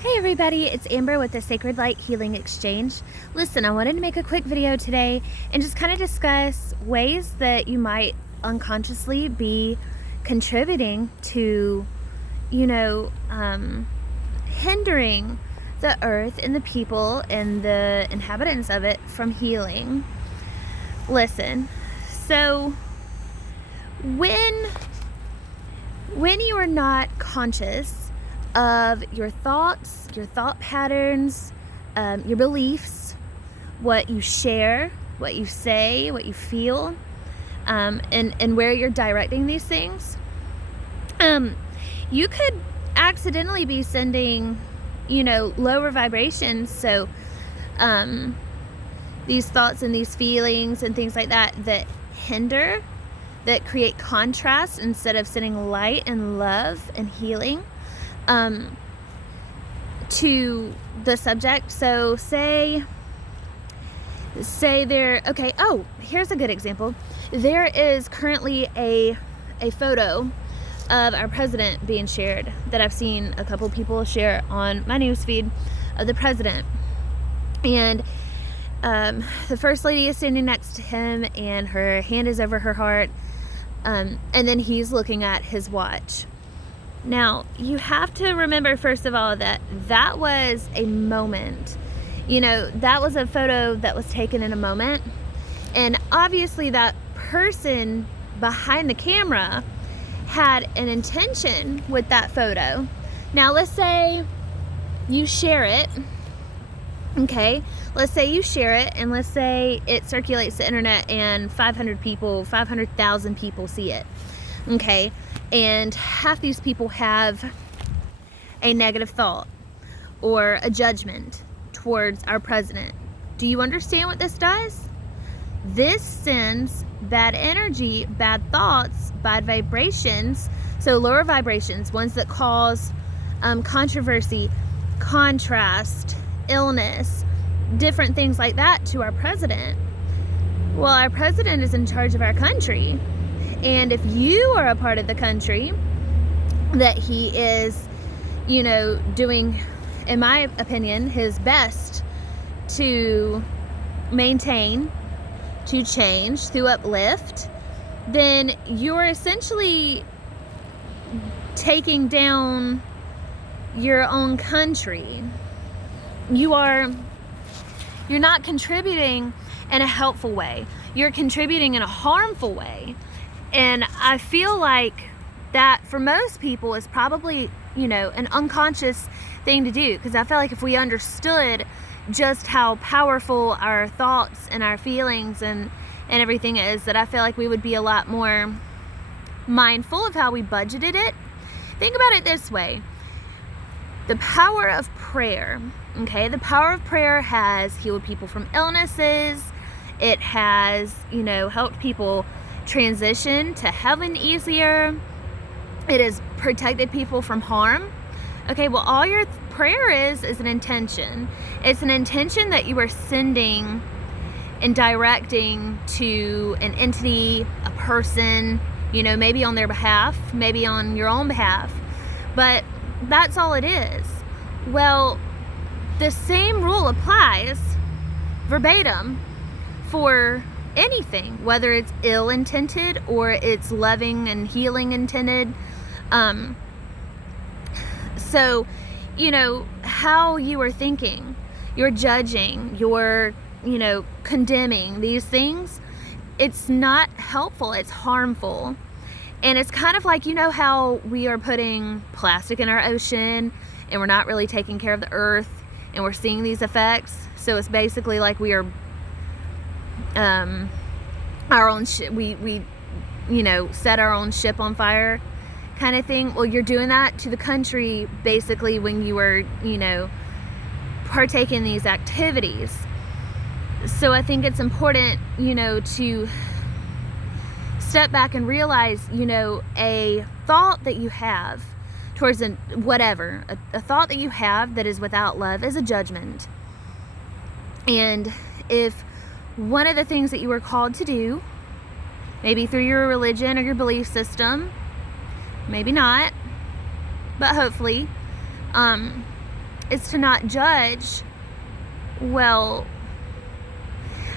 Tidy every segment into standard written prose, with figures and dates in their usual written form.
Hey everybody, it's Amber with the Sacred Light Healing Exchange. Listen, I wanted to make a quick video today and just kind of discuss ways that you might unconsciously be contributing to, hindering the earth and the people and the inhabitants of it from healing. Listen, so when you are not conscious of your thoughts, your thought patterns, your beliefs, what you share, what you say, what you feel, and where you're directing these things, you could accidentally be sending, lower vibrations. So these thoughts and these feelings and things like that hinder, that create contrast instead of sending light and love and healing to the subject. So say there, okay, oh, here's a good example. There is currently a photo of our president being shared that I've seen a couple people share on my newsfeed of the president. And the first lady is standing next to him and her hand is over her heart. And then he's looking at his watch. Now, you have to remember, first of all, that was a moment. That was a photo that was taken in a moment. And obviously that person behind the camera had an intention with that photo. Now, let's say you share it. Okay, let's say you share it, and let's say it circulates the internet and 500,000 people see it. Okay, and half these people have a negative thought or a judgment towards our president. Do you understand what this does? This sends bad energy, bad thoughts, bad vibrations, so lower vibrations, ones that cause controversy, contrast, illness, different things like that to our president. Well, our president is in charge of our country. And if you are a part of the country that he is, doing, in my opinion, his best to maintain, to change, to uplift, then you're essentially taking down your own country. You're not contributing in a helpful way. You're contributing in a harmful way. And I feel like that for most people is probably, an unconscious thing to do. Because I feel like if we understood just how powerful our thoughts and our feelings and everything is, that I feel like we would be a lot more mindful of how we budgeted it. Think about it this way. The power of prayer, okay? The power of prayer has healed people from illnesses. It has, helped people transition to heaven easier. It has protected people from harm. Okay, well, all your prayer is an intention. It's an intention that you are sending and directing to an entity, a person, maybe on their behalf, maybe on your own behalf. But that's all it is. Well, the same rule applies verbatim for anything, whether it's ill-intended or it's loving and healing intended. So, how you are thinking, you're judging, you're, condemning these things, it's not helpful, it's harmful. And it's kind of like, how we are putting plastic in our ocean and we're not really taking care of the earth and we're seeing these effects. So it's basically like we are our own ship, we set our own ship on fire kind of thing. Well, you're doing that to the country basically when you are, partake in these activities. So I think it's important, to step back and realize, a thought that you have towards a thought that you have that is without love is a judgment. And if one of the things that you were called to do, maybe through your religion or your belief system, maybe not, but hopefully, is to not judge. Well,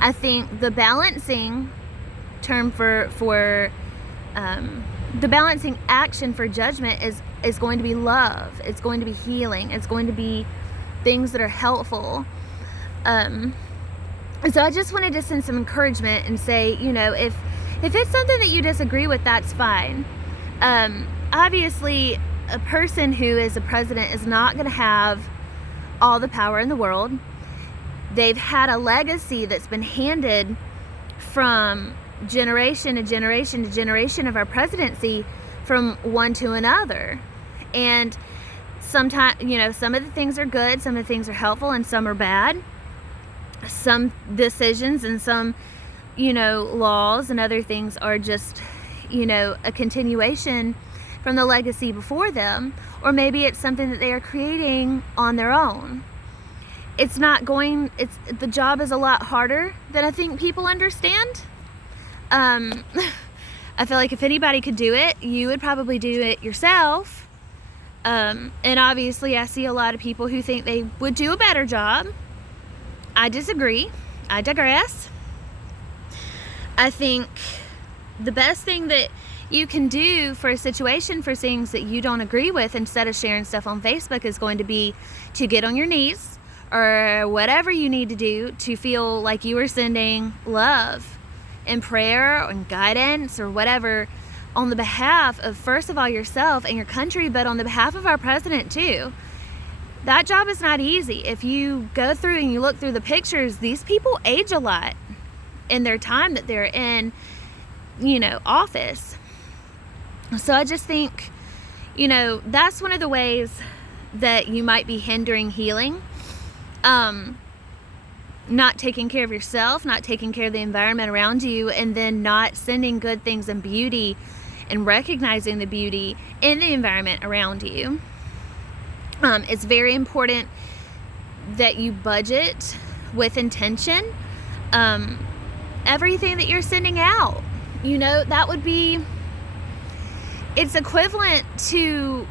I think the balancing term for the balancing action for judgment is going to be love. It's going to be healing. It's going to be things that are helpful. So I just wanted to send some encouragement and say, if it's something that you disagree with, that's fine. Obviously, a person who is a president is not going to have all the power in the world. They've had a legacy that's been handed from generation to generation to generation of our presidency from one to another. And sometimes, some of the things are good, some of the things are helpful, and some are bad. Some decisions and some, laws and other things are just, a continuation from the legacy before them, or maybe it's something that they are creating on their own. The job is a lot harder than I think people understand. I feel like if anybody could do it, you would probably do it yourself. And obviously I see a lot of people who think they would do a better job. I disagree. I digress. I think the best thing that you can do for a situation, for things that you don't agree with, instead of sharing stuff on Facebook, is going to be to get on your knees or whatever you need to do to feel like you are sending love and prayer and guidance or whatever on the behalf of, first of all, yourself and your country, but on the behalf of our president too. That job is not easy. If you go through and you look through the pictures, these people age a lot in their time that they're in, office. So I just think, that's one of the ways that you might be hindering healing. Not taking care of yourself, not taking care of the environment around you, and then not sending good things and beauty and recognizing the beauty in the environment around you. It's very important that you budget with intention. Everything that you're sending out, that would be, it's equivalent to,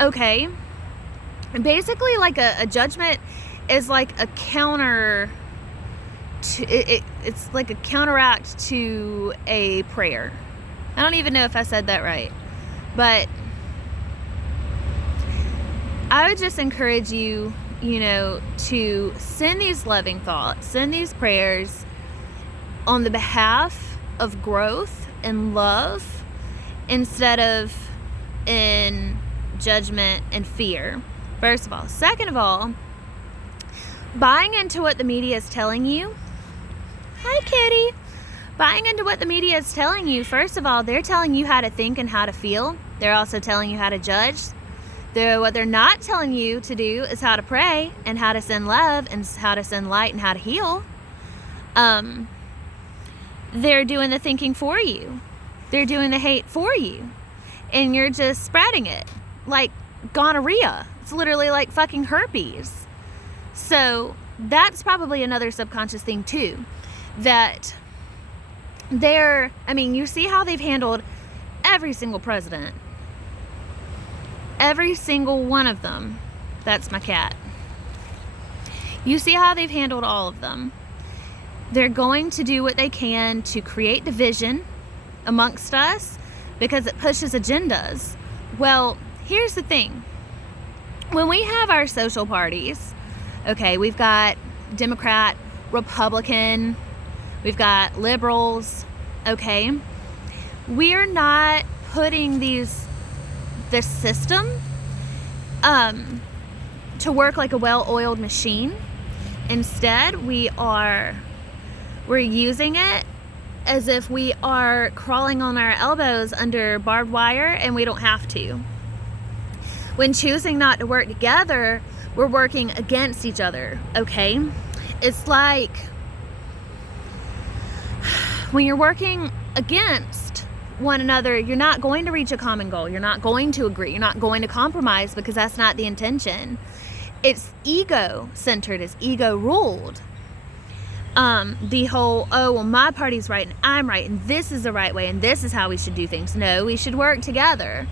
okay, basically like a judgment is like a counter to it's like a counteract to a prayer. I don't even know if I said that right, but I would just encourage you, to send these loving thoughts, send these prayers on the behalf of growth and love instead of in judgment and fear, first of all. Second of all, buying into what the media is telling you. Hi, kitty. Buying into what the media is telling you, first of all, they're telling you how to think and how to feel. They're also telling you how to judge. What they're not telling you to do is how to pray and how to send love and how to send light and how to heal. They're doing the thinking for you. They're doing the hate for you. And you're just spreading it like gonorrhea. It's literally like fucking herpes. So that's probably another subconscious thing too. That you see how they've handled every single president. Every single one of them. That's my cat. You see how they've handled all of them. They're going to do what they can to create division amongst us because it pushes agendas. Well, here's the thing. When we have our social parties, okay, we've got Democrat, Republican, we've got liberals, okay? We're not putting this system to work like a well-oiled machine. Instead, we're using it as if we are crawling on our elbows under barbed wire and we don't have to. When choosing not to work together, we're working against each other, okay? It's like when you're working against one another, you're not going to reach a common goal. You're not going to agree. You're not going to compromise because that's not the intention. It's ego-centered. It's ego-ruled. the whole, oh, well, my party's right and I'm right and this is the right way and this is how we should do things. No, we should work together.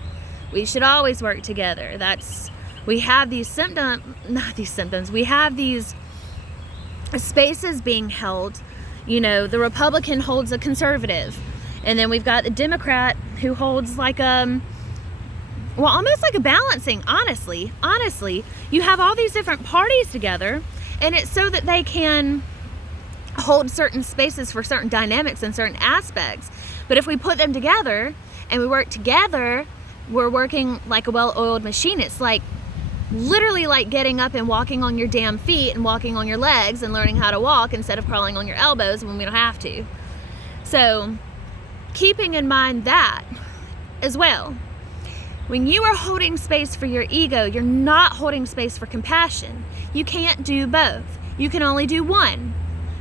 We should always work together. We have these symptoms, we have these spaces being held. You know, the Republican holds a conservative, and then we've got the Democrat who holds like almost like a balancing. Honestly, you have all these different parties together, and it's so that they can hold certain spaces for certain dynamics and certain aspects. But if we put them together and we work together, we're working like a well-oiled machine. It's like literally like getting up and walking on your damn feet and walking on your legs and learning how to walk instead of crawling on your elbows when we don't have to. So keeping in mind that as well, when you are holding space for your ego, you're not holding space for compassion. You can't do both. You can only do one,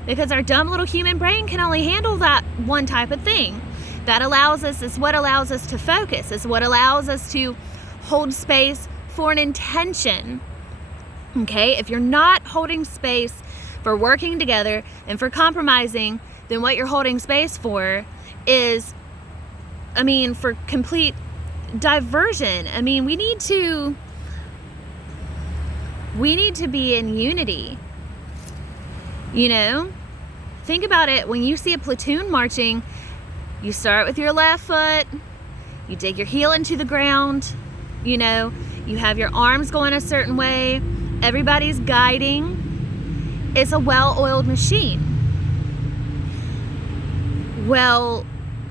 because our dumb little human brain can only handle that one type of thing. That is what allows us to focus, is what allows us to hold space for an intention. Okay, if you're not holding space for working together and for compromising, then what you're holding space for is, for complete diversion. We need to be in unity. You know, think about it. When you see a platoon marching, you start with your left foot, you dig your heel into the ground, you know, you have your arms going a certain way, everybody's guiding. It's a well-oiled machine. Well,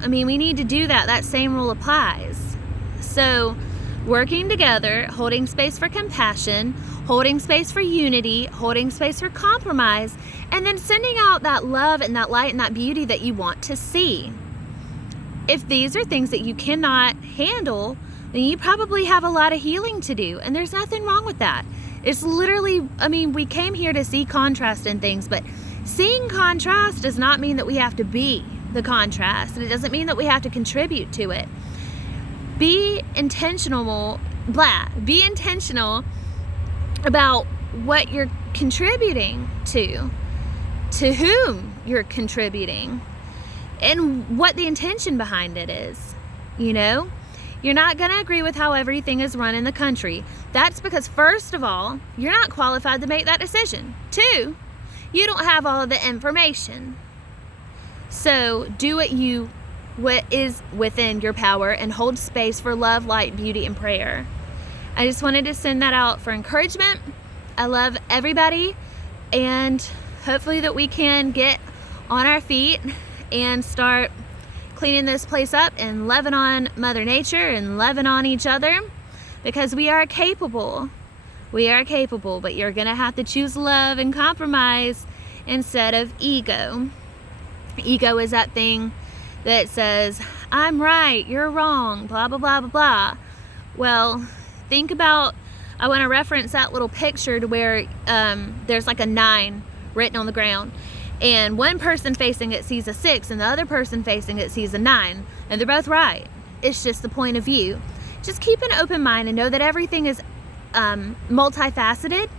we need to do that. That same rule applies. So, working together, holding space for compassion, holding space for unity, holding space for compromise, and then sending out that love and that light and that beauty that you want to see. If these are things that you cannot handle, then you probably have a lot of healing to do, and there's nothing wrong with that. It's literally, we came here to see contrast in things, but seeing contrast does not mean that we have to be the contrast, and it doesn't mean that we have to contribute to it. Be intentional about what you're contributing to whom you're contributing, and what the intention behind it is. You know, you're not going to agree with how everything is run in the country. That's because, first of all, you're not qualified to make that decision. 2, you don't have all of the information. So do what is within your power and hold space for love, light, beauty, and prayer. I just wanted to send that out for encouragement. I love everybody, and hopefully that we can get on our feet and start cleaning this place up and loving on Mother Nature and loving on each other, because we are capable. We are capable, but you're going to have to choose love and compromise instead of ego. Ego is that thing that says, I'm right, you're wrong, blah, blah, blah, blah, blah. Well, think about, I want to reference that little picture to where there's like a 9 written on the ground, and one person facing it sees a 6 and the other person facing it sees a 9, and they're both right. It's just the point of view. Just keep an open mind and know that everything is multifaceted,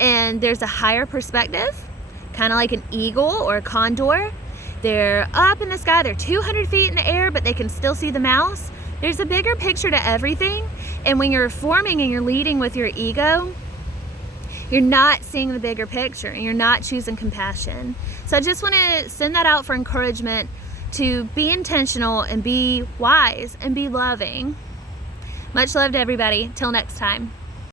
and there's a higher perspective, kind of like an eagle or a condor. They're up in the sky, they're 200 feet in the air, but they can still see the mouse. There's a bigger picture to everything, and when you're forming and you're leading with your ego, you're not seeing the bigger picture, and you're not choosing compassion. So I just want to send that out for encouragement to be intentional and be wise and be loving. Much love to everybody. Till next time.